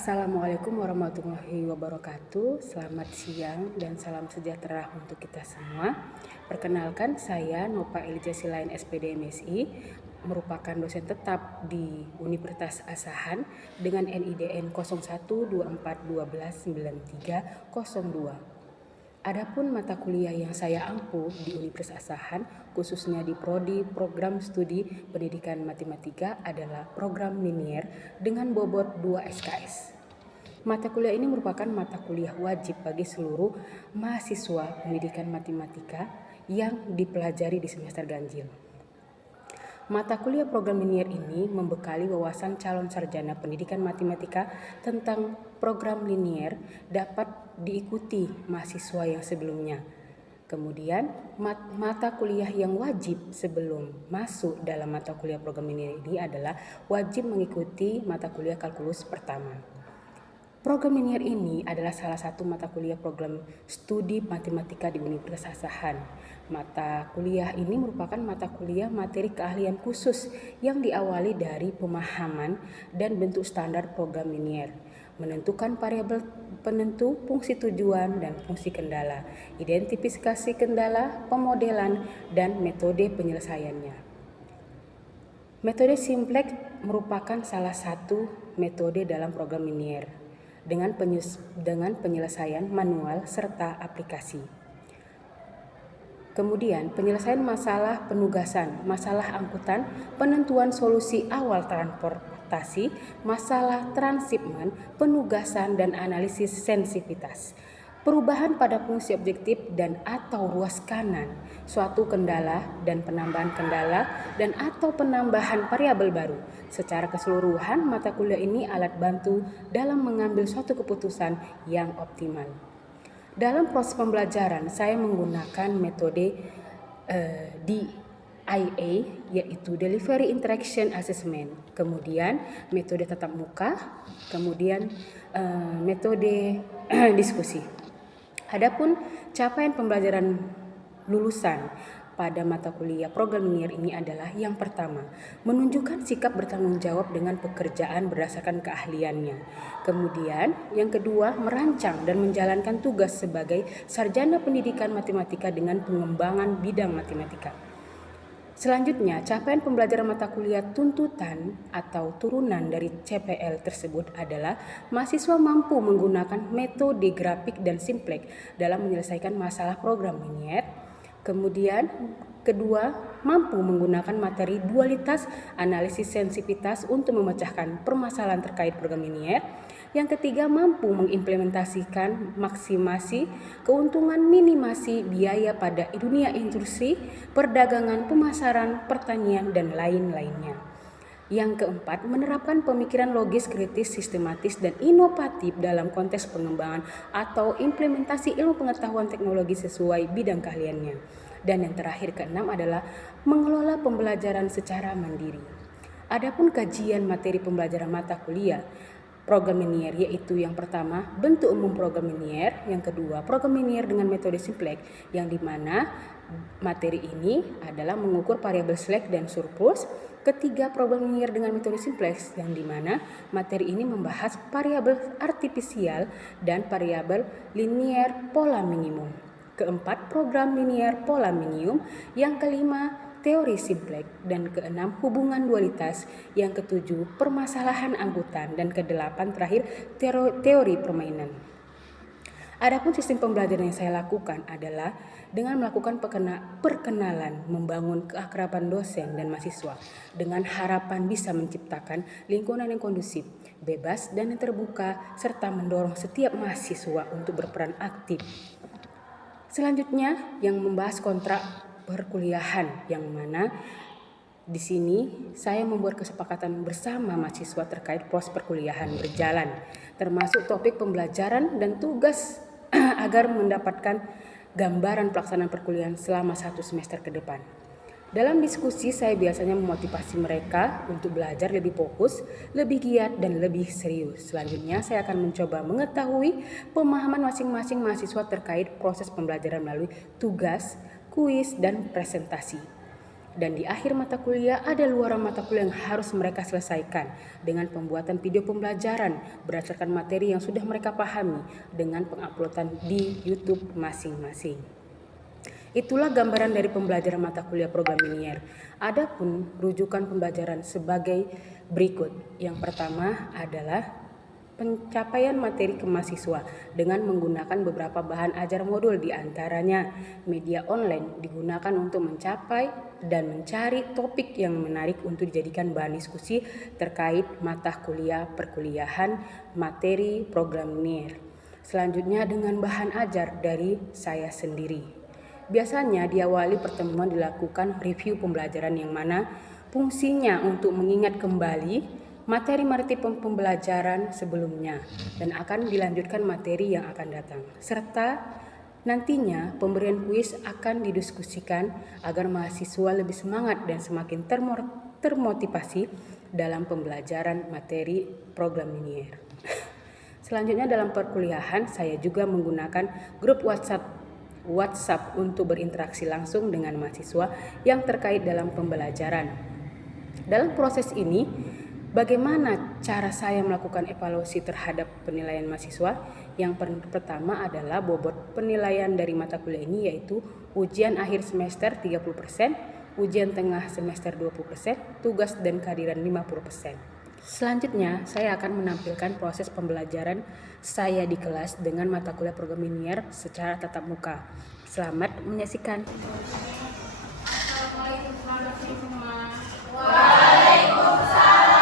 Assalamualaikum warahmatullahi wabarakatuh. Selamat siang dan salam sejahtera untuk kita semua. Perkenalkan, saya Nova Elijah Silain SPD MSI, merupakan dosen tetap di Universitas Asahan dengan NIDN 0124129302. Adapun mata kuliah yang saya ampu di Universitas Asahan, khususnya di Prodi Program Studi Pendidikan Matematika adalah program linier dengan bobot 2 SKS. Mata kuliah ini merupakan mata kuliah wajib bagi seluruh mahasiswa pendidikan matematika yang dipelajari di semester ganjil. Mata kuliah program linier ini membekali wawasan calon sarjana pendidikan matematika tentang program linier dapat diikuti mahasiswa yang sebelumnya. Kemudian, mata kuliah yang wajib sebelum masuk dalam mata kuliah program linier ini adalah wajib mengikuti mata kuliah kalkulus pertama. Program linier ini adalah salah satu mata kuliah program studi matematika di Universitas Asahan. Mata kuliah ini merupakan mata kuliah materi keahlian khusus yang diawali dari pemahaman dan bentuk standar program linier, menentukan variabel penentu, fungsi tujuan dan fungsi kendala, identifikasi kendala, pemodelan, dan metode penyelesaiannya. Metode simplex merupakan salah satu metode dalam program linier dengan penyelesaian manual serta aplikasi. Kemudian penyelesaian masalah penugasan, masalah angkutan, penentuan solusi awal transportasi, masalah transshipment, penugasan dan analisis sensitivitas. Perubahan pada fungsi objektif dan atau ruas kanan, suatu kendala dan penambahan kendala dan atau penambahan variabel baru. Secara keseluruhan, mata kuliah ini alat bantu dalam mengambil suatu keputusan yang optimal. Dalam proses pembelajaran, saya menggunakan metode DIA, yaitu Delivery Interaction Assessment, kemudian metode tatap muka, kemudian metode diskusi. Adapun capaian pembelajaran lulusan pada mata kuliah program linier ini adalah yang pertama, menunjukkan sikap bertanggung jawab dengan pekerjaan berdasarkan keahliannya. Kemudian yang kedua, merancang dan menjalankan tugas sebagai sarjana pendidikan matematika dengan pengembangan bidang matematika. Selanjutnya, capaian pembelajaran mata kuliah tuntutan atau turunan dari CPL tersebut adalah mahasiswa mampu menggunakan metode grafik dan simplex dalam menyelesaikan masalah program linier. Kemudian, kedua, mampu menggunakan materi dualitas analisis sensitivitas untuk memecahkan permasalahan terkait program linier. Yang ketiga, mampu mengimplementasikan maksimasi keuntungan minimasi biaya pada dunia industri, perdagangan, pemasaran, pertanian, dan lain-lainnya. Yang keempat, menerapkan pemikiran logis, kritis, sistematis, dan inovatif dalam konteks pengembangan atau implementasi ilmu pengetahuan teknologi sesuai bidang keahliannya. Dan yang terakhir, keenam adalah mengelola pembelajaran secara mandiri. Adapun kajian materi pembelajaran mata kuliah program linier, yaitu yang pertama bentuk umum program linier, yang kedua program linier dengan metode simplex, yang dimana materi ini adalah mengukur variabel slack dan surplus. Ketiga, program linier dengan metode simplex, yang dimana materi ini membahas variabel artifisial dan variabel linier pola minimum. Keempat, program linier pola minimum. Yang kelima, teori simplex, dan keenam, hubungan dualitas. Yang ketujuh, permasalahan angkutan, dan kedelapan terakhir, teori permainan. Adapun sistem pembelajaran yang saya lakukan adalah dengan melakukan perkenalan, membangun keakraban dosen dan mahasiswa dengan harapan bisa menciptakan lingkungan yang kondusif, bebas dan yang terbuka, serta mendorong setiap mahasiswa untuk berperan aktif. Selanjutnya yang membahas kontrak perkuliahan, yang mana di sini saya membuat kesepakatan bersama mahasiswa terkait proses perkuliahan berjalan, termasuk topik pembelajaran dan tugas agar mendapatkan gambaran pelaksanaan perkuliahan selama 1 semester ke depan. Dalam diskusi, saya biasanya memotivasi mereka untuk belajar lebih fokus, lebih giat, dan lebih serius. Selanjutnya, saya akan mencoba mengetahui pemahaman masing-masing mahasiswa terkait proses pembelajaran melalui tugas, kuis, dan presentasi. Dan di akhir mata kuliah ada luaran mata kuliah yang harus mereka selesaikan dengan pembuatan video pembelajaran berdasarkan materi yang sudah mereka pahami dengan penguploadan di YouTube masing-masing. Itulah gambaran dari pembelajaran mata kuliah program linier. Adapun rujukan pembelajaran sebagai berikut. Yang pertama adalah pencapaian materi ke mahasiswa dengan menggunakan beberapa bahan ajar modul, di antaranya media online digunakan untuk mencapai dan mencari topik yang menarik untuk dijadikan bahan diskusi terkait mata kuliah perkuliahan materi program linier. Selanjutnya dengan bahan ajar dari saya sendiri. Biasanya diawali pertemuan dilakukan review pembelajaran yang mana fungsinya untuk mengingat kembali materi-materi pembelajaran sebelumnya dan akan dilanjutkan materi yang akan datang. Serta nantinya pemberian kuis akan didiskusikan agar mahasiswa lebih semangat dan semakin termotivasi dalam pembelajaran materi program linier. Selanjutnya dalam perkuliahan saya juga menggunakan grup WhatsApp untuk berinteraksi langsung dengan mahasiswa yang terkait dalam pembelajaran. Dalam proses ini, bagaimana cara saya melakukan evaluasi terhadap penilaian mahasiswa? Yang pertama adalah bobot penilaian dari mata kuliah ini, yaitu ujian akhir semester 30%, ujian tengah semester 20%, tugas dan kehadiran 50%. Selanjutnya, saya akan menampilkan proses pembelajaran saya di kelas dengan mata kuliah program linier secara tatap muka. Selamat menyaksikan. Assalamualaikum warahmatullahi wabarakatuh.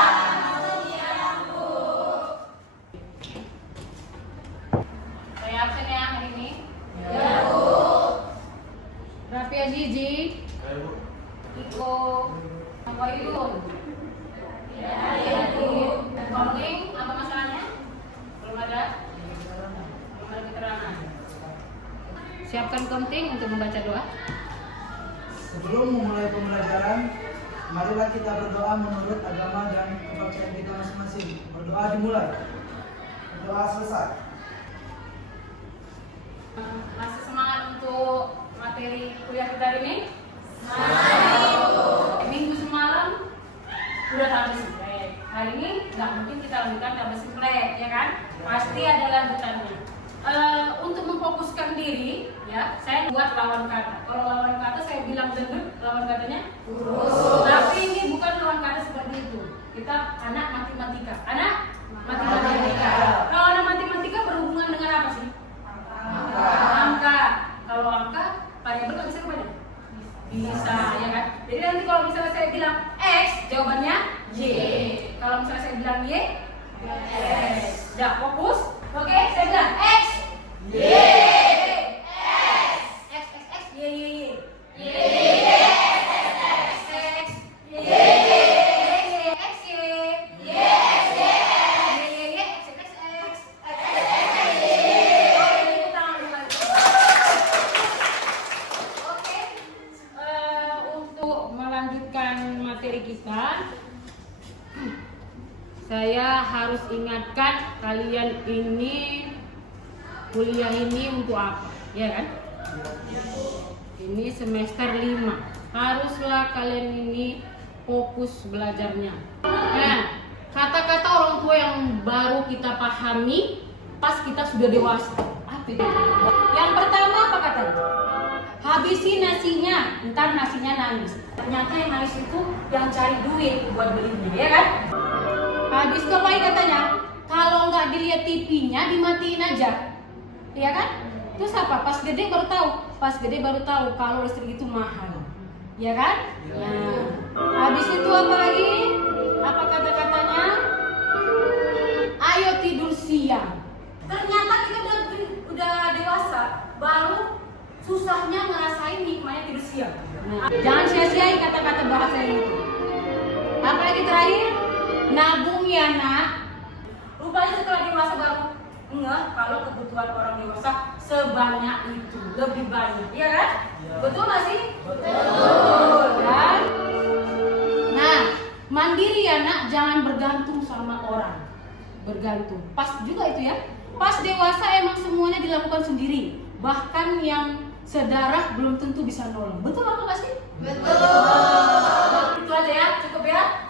Gigi, Iko, Wahyun, Komling, apa masalahnya? Belum ada keterangan. Siapkan komting untuk membaca doa. Sebelum memulai pembelajaran, marilah kita berdoa menurut agama dan kepercayaan kita masing-masing. Berdoa dimulai. Berdoa selesai. Masih semangat untuk materi kuliah kita hari ini? Minggu semalam udah habis simplek. Hari ini nggak mungkin kita lanjutkan habis simplek, ya kan? Pasti ada lanjutannya. Untuk memfokuskan diri, ya, saya buat lawan kata. Kalau lawan kata saya bilang gendut, lawan katanya urus. Tapi ini bukan lawan kata seperti itu. Kita anak matematika. Anak matematika. Kalau anak matematika berhubungan dengan apa sih? Angka. Kalau angka variabel nggak bisa kemana? Bisa, ya kan? Jadi nanti kalau misalnya saya bilang X, jawabannya Y. Kalau misalnya saya bilang Y, X. Udah fokus? Oke, saya bilang X, Y, X, Y, Y, Y. Saya harus ingatkan kalian ini kuliah ini untuk apa, ya kan? Ini semester 5. Haruslah kalian ini fokus belajarnya. Nah, kata-kata orang tua yang baru kita pahami pas kita sudah dewasa. Apa itu? Yang pertama apa katanya? Habisi nasinya, ntar nasinya nangis. Ternyata yang nangis itu yang cari duit buat belinya, ya kan? Habis itu apa katanya? Kalau nggak dilihat TV-nya dimatiin aja, ya kan? Terus apa? Pas gede baru tahu kalau listrik itu mahal, ya kan? Nah, habis itu apa lagi? Apa kata-katanya? Ayo tidur siang. Ternyata kita udah dewasa, baru susahnya ngerasain nikmatnya tidur siang. Nah, jangan sia-siain kata-kata bahasa itu. Apa lagi terakhir? Nabung ya nak. Rupanya setelah dewasa baru ngeh kalau kebutuhan orang dewasa sebanyak itu, lebih banyak, ya kan? Ya. Betul nggak sih? Betul. Kan? Nah, mandiri ya nak, jangan bergantung sama orang. Bergantung. Pas juga itu ya. Pas dewasa emang semuanya dilakukan sendiri. Bahkan yang sedarah belum tentu bisa nolong. Betul apa nggak sih? Betul. Itu aja ya, cukup ya.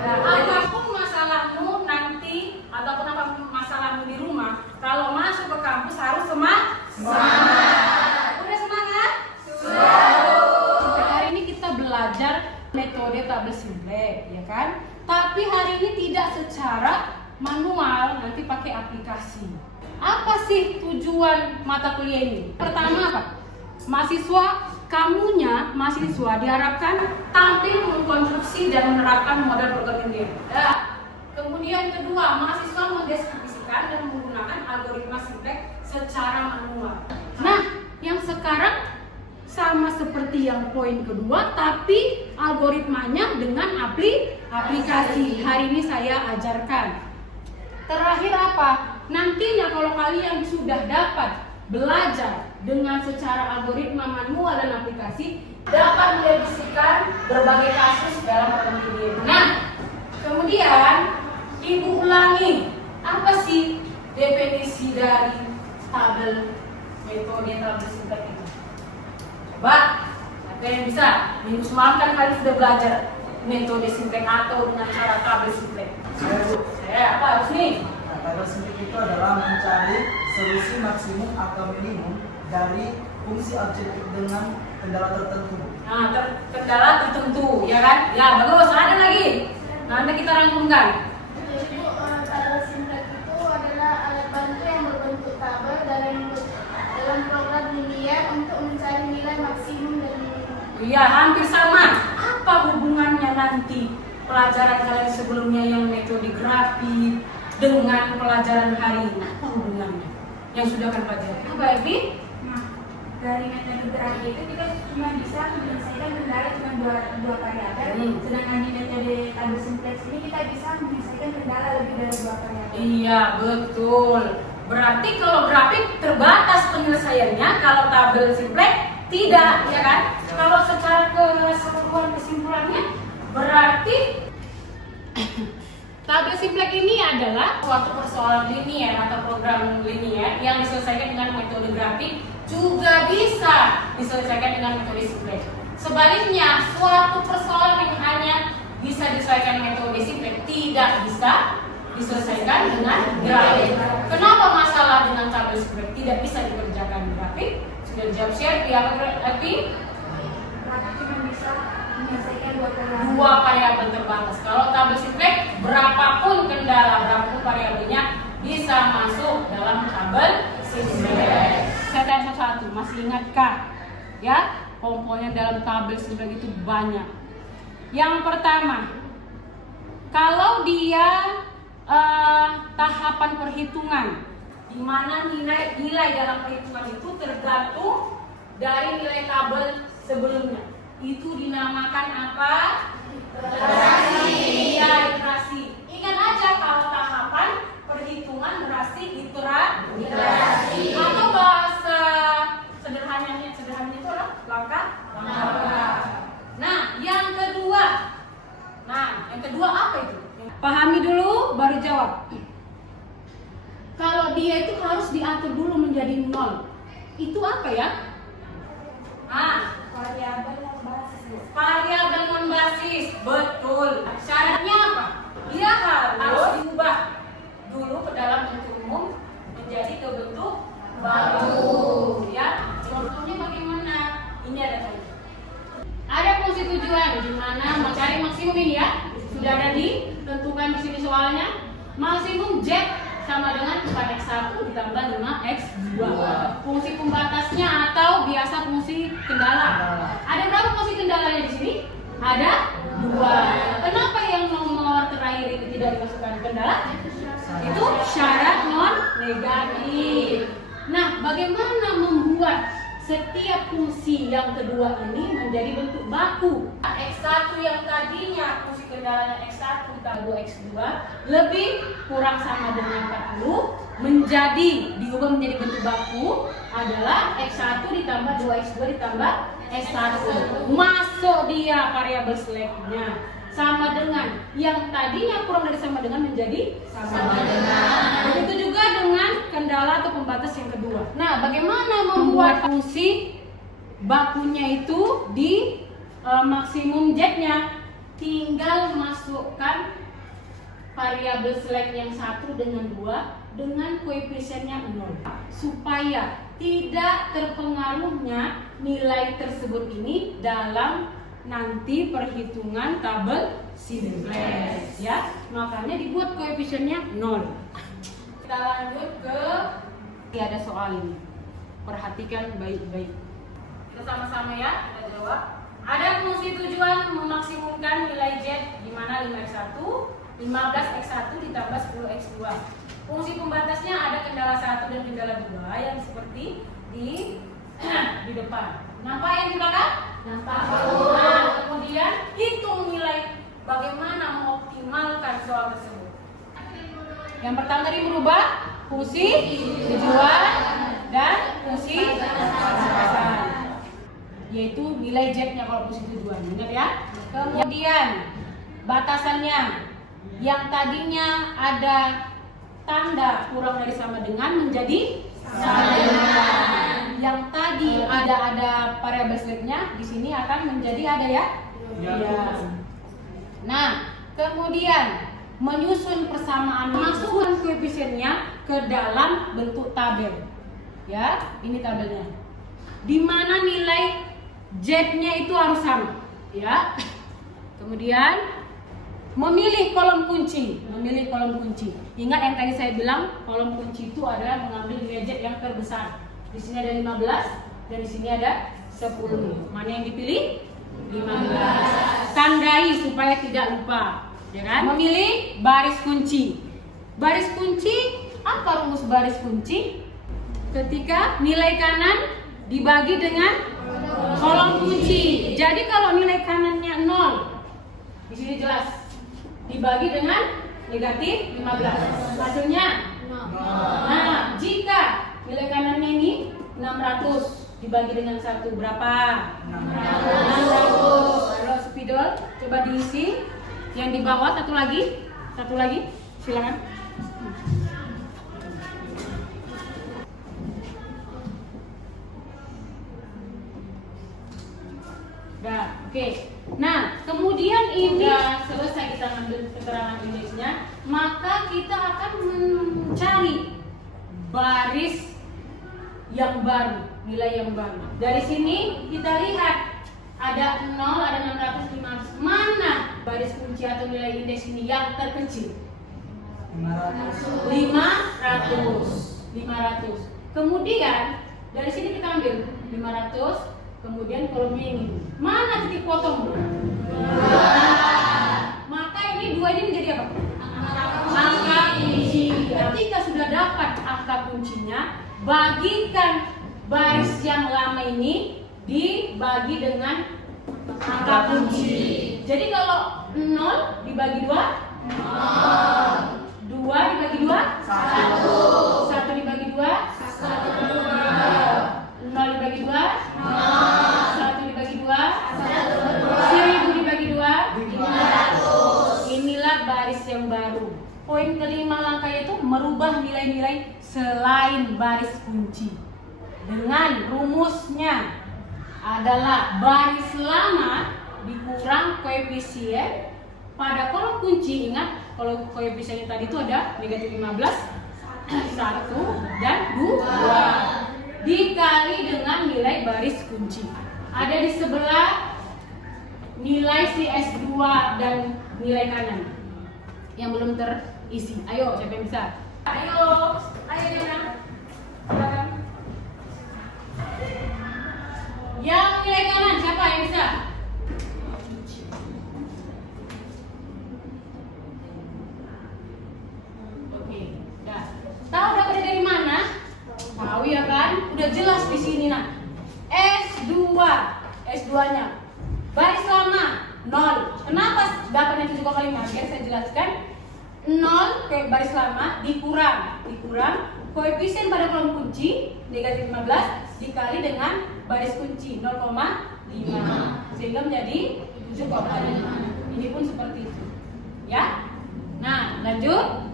Apapun masalahmu nanti ataupun apa masalahmu di rumah, kalau masuk ke kampus harus semangat. Udah semangat? Sudah. Hari ini kita belajar metode tabel simple, ya kan? Tapi hari ini tidak secara manual, nanti pakai aplikasi. Apa sih tujuan mata kuliah ini? Pertama apa? Mahasiswa diharapkan tampil mengkonstruksi dan menerapkan model programming dia. Kemudian kedua, mahasiswa mendeskripsikan dan menggunakan algoritma simple secara manual. Nah, yang sekarang sama seperti yang poin kedua, tapi algoritmanya dengan aplikasi. Hari ini saya ajarkan. Terakhir apa? Nantinya kalau kalian sudah dapat belajar dengan secara algoritma manual dan aplikasi, dapat mendeskripsikan berbagai kasus dalam penelitian. Nah, kemudian ibu ulangi, apa sih definisi dari metode tabel simple itu? Coba, ada yang bisa? Minggu semalam kan kalian sudah belajar metode simple atau dengan cara tabel simple. Saya apa harus nih? Tabel simple itu adalah mencari solusi maksimum atau minimum dari fungsi objektif dengan kendala tertentu. Nah, kendala tertentu, ya kan? Ya, bagus. Ada lagi. Nanti kita rangkumkan. Jadi Bu, tabel simple itu adalah alat bantu yang berbentuk tabel dalam program linear untuk mencari nilai maksimum dan minimum. Iya, hampir sama. Apa hubungannya nanti pelajaran kalian sebelumnya yang metode grafik dengan pelajaran hari ini? Apa hubungannya? Yang sudah kan pelajari. Apa, Evi? Nah, dari metode grafik itu kita cuma bisa menyelesaikan kendala cuma dua variabel, sedangkan di metode tabel simplex ini kita bisa menyelesaikan kendala lebih dari 2 variabel. Iya, betul. Berarti kalau grafik terbatas penyelesaiannya, kalau tabel simple tidak, ya kan? Kalau secara keseluruhan kesimpulannya berarti tabel simple ini adalah suatu persoalan linear atau program linear yang diselesaikan dengan metode grafik, juga bisa diselesaikan dengan metode simple. Sebaliknya, suatu persoalan yang hanya bisa diselesaikan metode simple tidak bisa diselesaikan dengan grafik. Kenapa masalah dengan tabel simple tidak bisa dikerjakan grafik? Sudah dijawab share pihak Evi. Grafik cuma bisa menyelesaikan 2 variabel. 2 variabel terbatas. Kalau tabel simple, berapapun kendala, berapapun variabelnya bisa masuk dalam tabel simple. Saya tanya satu, masih ingatkah? Ya, komponen dalam tabel simple itu banyak. Yang pertama, kalau dia tahapan perhitungan, di mana nilai dalam perhitungan itu tergantung dari nilai tabel sebelumnya. Itu dinamakan apa? Iterasi. Iya, iterasi. Ingat aja kalau tahapan perhitungan berarti iterasi. Atau bahasa sederhananya itu adalah langkah. Nah, yang kedua apa itu? Pahami dulu, baru jawab. Kalau dia itu harus diatur dulu menjadi 0. Itu apa ya? Variabel non basis. Betul. Syaratnya apa? Dia harus diubah dulu ke dalam bentuk umum menjadi ke bentuk baru. Ya. Contohnya bagaimana? Ini ada contoh. Ada fungsi tujuan di mana mencari maksimum ini ya. Sudah ada ditentukan di sini soalnya. Maksimum Z sama dengan 4x1 ditambah 5x2. Fungsi pembatasnya atau biasa fungsi kendala. Ada berapa fungsi kendalanya di sini? Ada 2. Kenapa yang nomor terakhir ini tidak dimasukkan kendala? Itu syarat non negatif. Nah, bagaimana membuat setiap fungsi yang kedua ini menjadi bentuk baku? X1 yang tadinya fungsi kendalanya X1 ditambah 2x2 lebih kurang sama dengan 40 menjadi diubah menjadi bentuk baku adalah X1 ditambah 2x2 ditambah S1. Masuk dia variabel seleknya sama dengan yang tadinya kurang dari sama dengan menjadi sama dengan. Begitu juga dengan kendala atau pembatas yang kedua. Nah, bagaimana membuat fungsi bakunya itu di maksimum Z-nya. Tinggal masukkan variabel select yang 1 dengan 2 dengan koefisiennya 0 supaya tidak terpengaruhnya nilai tersebut ini dalam nanti perhitungan tabel simplex ya. Makanya dibuat koefisiennya 0. Kita lanjut ke ada soal ini. Perhatikan baik-baik. Kita sama-sama ya, kita jawab. Ada fungsi tujuan memaksimumkan nilai Z di mana 5x1, 15x1 ditambah 10x2. Fungsi pembatasnya ada kendala 1 dan kendala 2 yang seperti di depan. Nampak yang di belakang? Nampak. Nah, kemudian hitung nilai bagaimana mengoptimalkan soal tersebut. Yang pertama tadi merubah fungsi tujuan dan fungsi batasan, yaitu nilai Z-nya kalau fungsi tujuan. Ingat ya. Kemudian batasannya yang tadinya ada tanda kurang dari sama dengan menjadi sama dengan. Yang tadi ada variabel select-nya di sini akan menjadi ada ya. Ya. Nah, kemudian menyusun persamaan, masukkan koefisiennya ke dalam bentuk tabel. Ya, ini tabelnya. Di mana nilai Z-nya itu harus sama, ya. Kemudian memilih kolom kunci, Ingat yang tadi saya bilang, kolom kunci itu adalah mengambil nilai Z yang terbesar. Di sini ada 15 dan di sini ada 10. Mana yang dipilih? 15. Tandai supaya tidak lupa, ya kan? Memilih baris kunci. Baris kunci, apa rumus baris kunci? Ketika nilai kanan dibagi dengan kolom kunci. Jadi kalau nilai kanannya 0, di sini jelas dibagi dengan negatif 15. Hasilnya 0. Nah, jika nilai kanannya ini 600 dibagi dengan 1 berapa? 600. Kalau spidol coba diisi. Yang di bawah satu lagi, silakan. Nah, oke. Nah, kemudian ini selesai kita ngambil keterangan indeksnya, maka kita akan mencari baris yang baru, nilai yang baru. Dari sini kita lihat ada 0, ada 600, 500. Mana baris kunci atau nilai indeks ini yang terkecil? 500. Kemudian dari sini kita ambil 500. Kemudian kolomnya ini. Mana titik potong? 2. Maka ini 2 ini menjadi apa? Angka kunci. Ketika sudah dapat angka kuncinya, bagikan baris yang lama ini dibagi dengan angka kunci. Jadi kalau 0 dibagi 2, 0. 2 dibagi 2, 1. 1 dibagi 2, 1. 0 dibagi 2, 1 dibagi 2, 1000 dibagi 2, 500. Inilah baris yang baru. Poin kelima langkah itu merubah nilai-nilai selain baris kunci. Dengan rumusnya adalah baris lama dikurang koefisien pada kolom kunci. Ingat, kalau koefisiennya tadi itu ada negatif 15, 1 dan 2. Dikali dengan nilai baris kunci. Ada di sebelah nilai si S2 dan nilai kanan yang belum terisi. Ayo, siapa yang bisa? Ayo Diana. Silakan. Yang nilai kanan siapa yang bisa? Oke, dah. Tahu dapatnya dari mana? Tahu ya kan? Udah jelas di sini nah. S2-nya baris lama 0. Kenapa dapatnya 7 kali 5? Biar saya jelaskan. 0 ke baris lama dikurang koefisien pada kolom kunci negatif 15 dikali dengan baris kunci 0,5 sehingga menjadi 7,5. Ini pun seperti itu. Ya. Nah, lanjut.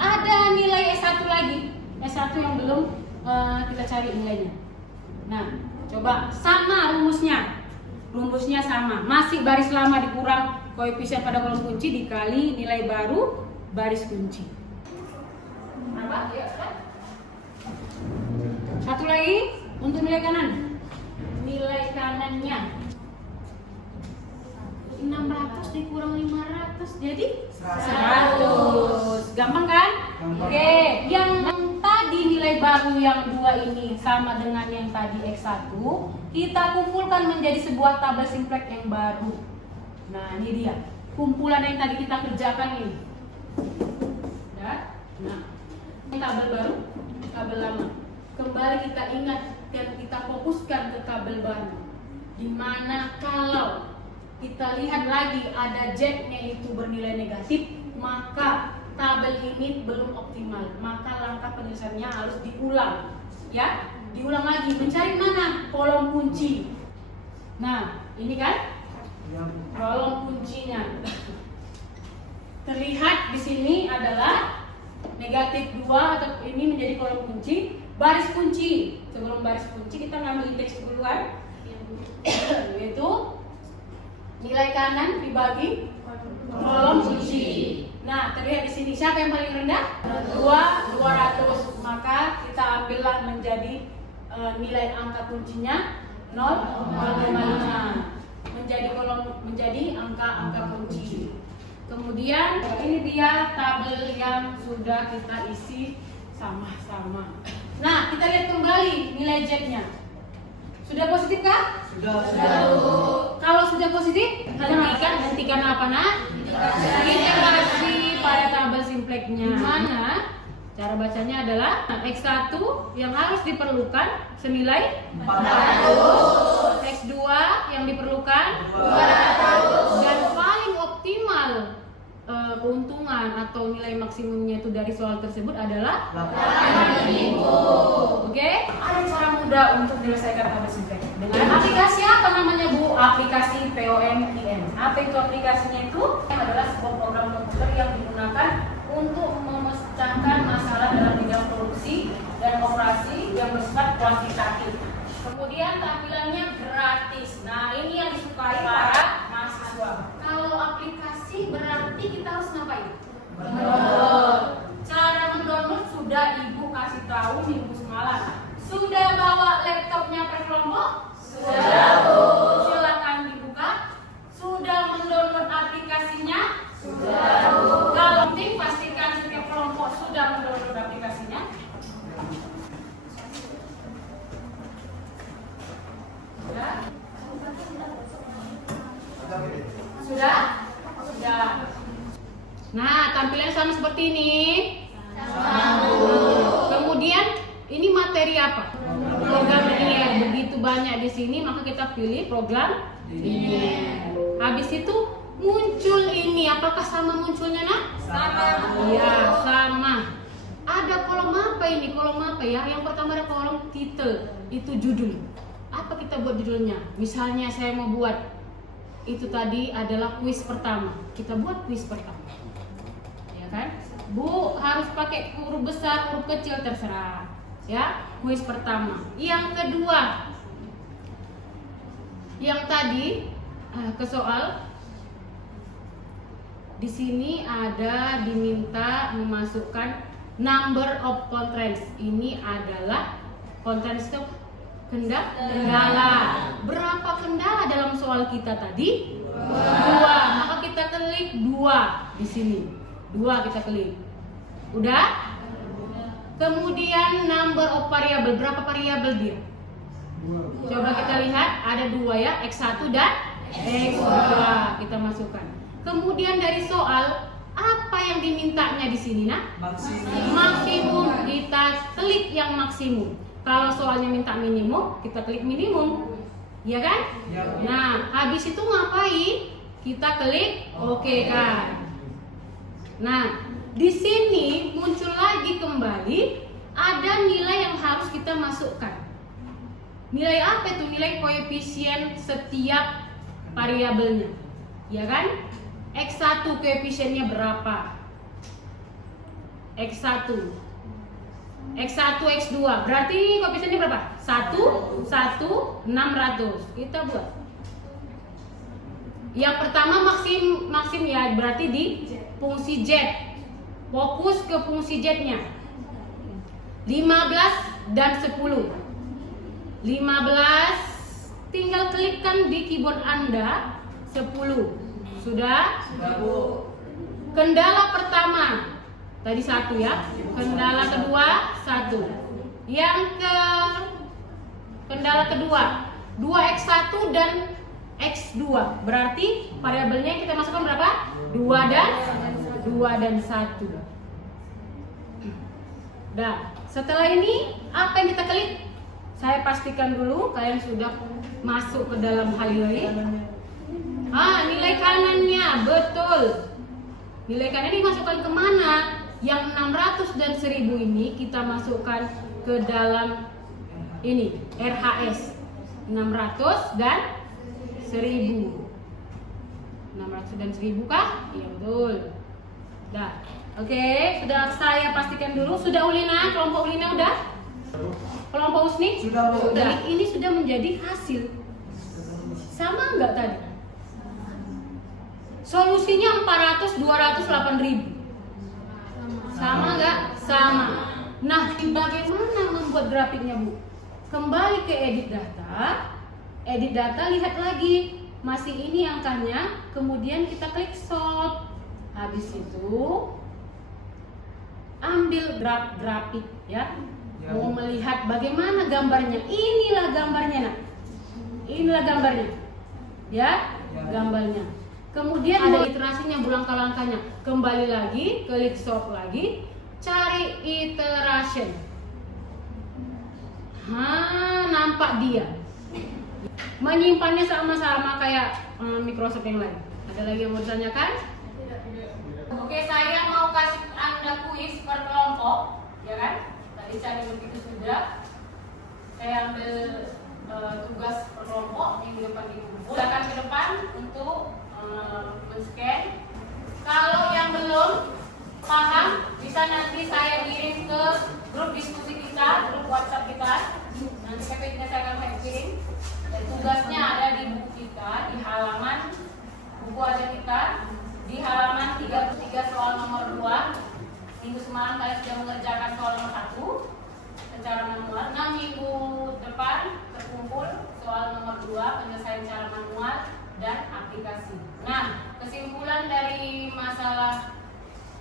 Ada nilai S1 lagi. S1 yang belum kita cari nilainya. Nah, Coba sama rumusnya. Rumusnya sama. Masih baris lama dikurang koefisien pada kolom kunci dikali nilai baru baris kunci. Berapa? Ya, sudah. Satu lagi untuk nilai kanan. Nilai kanannya 600 dikurang 500 jadi 100. Gampang kan? Gampang. Oke, yang tadi nilai baru yang 2 ini sama dengan yang tadi X1, kita kumpulkan menjadi sebuah tabel simplex yang baru. Nah, ini dia. Kumpulan yang tadi kita kerjakan ini. Ya. Nah, ini tabel baru, tabel lama. Kembali kita ingat dan kita fokuskan ke tabel baru. Dimana kalau kita lihat lagi ada Z-nya itu bernilai negatif, maka tabel ini belum optimal. Maka langkah penyelesaiannya harus diulang. Ya, diulang lagi. Mencari mana kolom kunci. Nah, ini kan kolom kuncinya. Terlihat di sini adalah negatif 2 atau ini menjadi kolom kunci. Baris kunci. Sebelum baris kunci kita ngambil indeks duluan, yaitu nilai kanan dibagi kolom kunci. Nah, terlihat di sini siapa yang paling rendah? 200. Maka kita ambillah menjadi nilai angka kuncinya 0,5. Menjadi angka kunci. Kemudian ini dia tabel yang sudah kita isi sama-sama. Nah, kita lihat kembali nilai Z-nya. Sudah positif kah? Sudah. Kalau sudah positif, hentikan apa nak? Integrasi pada tabel simplexnya. Mana? Cara bacanya adalah X1 yang harus diperlukan senilai 400. X2 yang diperlukan 200. Dan paling optimal keuntungan atau nilai maksimumnya itu dari soal tersebut adalah 8.000. Oke? Ada cara mudah untuk menyelesaikan tabel simplex dengan aplikasi apa namanya Bu? Aplikasi POMIM. Apa itu aplikasinya itu? Yang adalah sebuah program komputer yang digunakan untuk memecahkan masalah dalam bidang produksi dan operasi yang bersifat kuantitatif. Kemudian tampilannya gratis. Nah, ini yang disukai para mahasiswa. Kalau aplikasi berarti kita harus ngapain? Mendownload. Cara mendownload sudah Ibu kasih tahu minggu semalam. Sudah bawa laptopnya per kelompok? Sudah, Bu. Silakan dibuka. Sudah mendownload aplikasinya? Sudah, Bu. Kalau penting pastikan setiap kelompok sudah mendownload aplikasinya. Sudah? Sudah. Nah, tampilannya sama seperti ini. Kemudian ini materi apa? Program linear. Begitu banyak di sini, maka kita pilih program linear. Habis itu muncul ini, apakah sama munculnya nak? Sama. Iya, sama. Ada kolom apa ini? Kolom apa ya? Yang pertama ada kolom title, itu judul. Apa kita buat judulnya? Misalnya saya mau buat itu tadi adalah kuis pertama. Kita buat kuis pertama. Ya kan? Bu, harus pakai huruf besar, huruf kecil terserah. Ya, kuis pertama. Yang kedua, yang tadi ke soal di sini ada diminta memasukkan number of constraints. Ini adalah constraints itu kendala. Berapa kendala dalam soal kita tadi? 2. Maka kita klik 2 di sini. 2 kita klik. Udah? Kemudian number of variable. Berapa variabel dia? 2. Coba kita lihat, ada 2 ya, X1 dan X2. Kita masukkan. Kemudian dari soal, apa yang dimintanya di sini, nak? Maksimum. Kita klik yang maksimum. Kalau soalnya minta minimum, kita klik minimum. Ya kan? Ya. Nah, habis itu ngapain? Kita klik oke kan. Nah, di sini muncul lagi kembali ada nilai yang harus kita masukkan. Nilai apa itu? Nilai koefisien setiap variabelnya. Ya kan? X1 koefisiennya berapa? X1 X1, X2. Berarti koefisiennya berapa? 1, 600. Kita buat. Yang pertama maksim ya, berarti di fungsi Z. Fokus ke fungsi Z-nya. 15 dan 10. 15 tinggal klikkan di keyboard Anda. 10. Sudah? Kendala pertama tadi 1 ya. Kendala kedua 1. Kendala kedua 2x1 dan x2. Berarti variabelnya kita masukkan berapa? 2 dan 1. Nah, setelah ini apa yang kita klik? Saya pastikan dulu kalian sudah masuk ke dalam hal ini. Nilai kanannya betul. Nilai kanan ini masukkan kemana? Yang 600 dan 1000 ini kita masukkan ke dalam ini RHS 600 dan 1000. 600 dan 1000 kah? Iya betul. Dah. Oke, sudah saya pastikan dulu. Sudah Ulina, kelompok Ulina udah? Kelompok Usni? Sudah, Bu. Sudah. Ini sudah menjadi hasil. Sama enggak tadi? Solusinya 400, 200, 8000. Sama enggak? Sama. Nah, bagaimana membuat grafiknya, Bu? Kembali ke edit data. Edit data, lihat lagi. Masih ini angkanya. Kemudian kita klik sort. Habis itu ambil grafik ya. Mau melihat bagaimana gambarnya. Inilah gambarnya, nak. Inilah gambarnya. Ya, gambarnya. Kemudian ada iterasinya, langkah-langkahnya. Kembali lagi, klik sort lagi, cari iteration. Nampak dia. Menyimpannya sama-sama kayak Microsoft yang lain. Ada lagi yang mau ditanyakan? Oke, saya mau kasih Anda kuis per kelompok, ya kan? Tadi cari begitu sudah. Saya ambil tugas per kelompok yang depan dikumpul. Silakan ke depan untuk men-scan. Kalau yang belum paham, bisa nanti saya kirim ke grup diskusi kita, grup WhatsApp kita. Nanti PPT-nya saya akan kirim. Dan tugasnya ada di buku kita, di halaman buku aja kita, di halaman 33 soal nomor 2. Minggu semalam kalian sudah mengerjakan soal nomor 1 secara manual. 6 minggu depan terkumpul soal nomor 2 penyelesaian secara manual dan aplikasi. Nah, kesimpulan dari masalah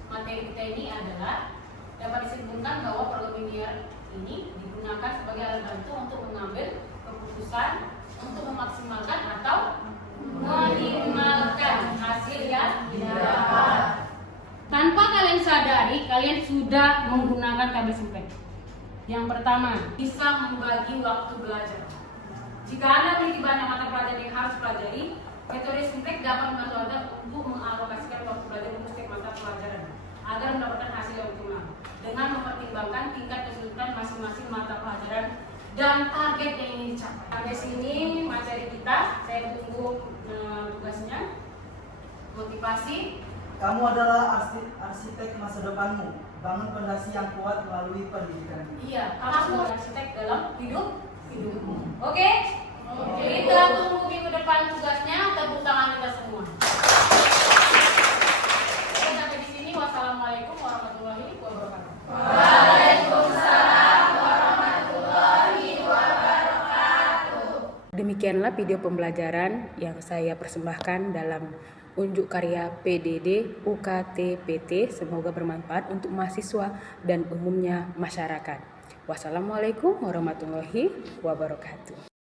materi kita ini adalah dapat disimpulkan bahwa program linear ini digunakan sebagai alat bantu untuk mengambil keputusan untuk memaksimalkan atau meminimalkan hasil yang didapat. Tanpa kalian sadari, kalian sudah menggunakan tabel simplex. Yang pertama, bisa membagi waktu belajar. Jika Anda memiliki banyak mata pelajaran yang harus pelajari, metode simplex dapat membantu Anda untuk mengalokasikan waktu belajar untuk setiap mata pelajaran agar mendapatkan hasil yang optimal dengan mempertimbangkan tingkat kesulitan masing-masing mata pelajaran dan target yang ingin dicapai. Sampai sini materi kita. Saya tunggu tugasnya. Motivasi. Kamu adalah arsitek masa depanmu. Bangun fondasi yang kuat melalui pendidikan. Iya, kamu sebagai arsitek dalam hidupmu. Oke? Kita tunggu minggu depan tugasnya. Tepuk tangan kita semua. Oke, sampai di sini. Wassalamualaikum warahmatullahi wabarakatuh. Waalaikumsalam warahmatullahi wabarakatuh. Demikianlah video pembelajaran yang saya persembahkan dalam unjuk karya PDD UKT-PT. Semoga bermanfaat untuk mahasiswa dan umumnya masyarakat. Wassalamualaikum warahmatullahi wabarakatuh.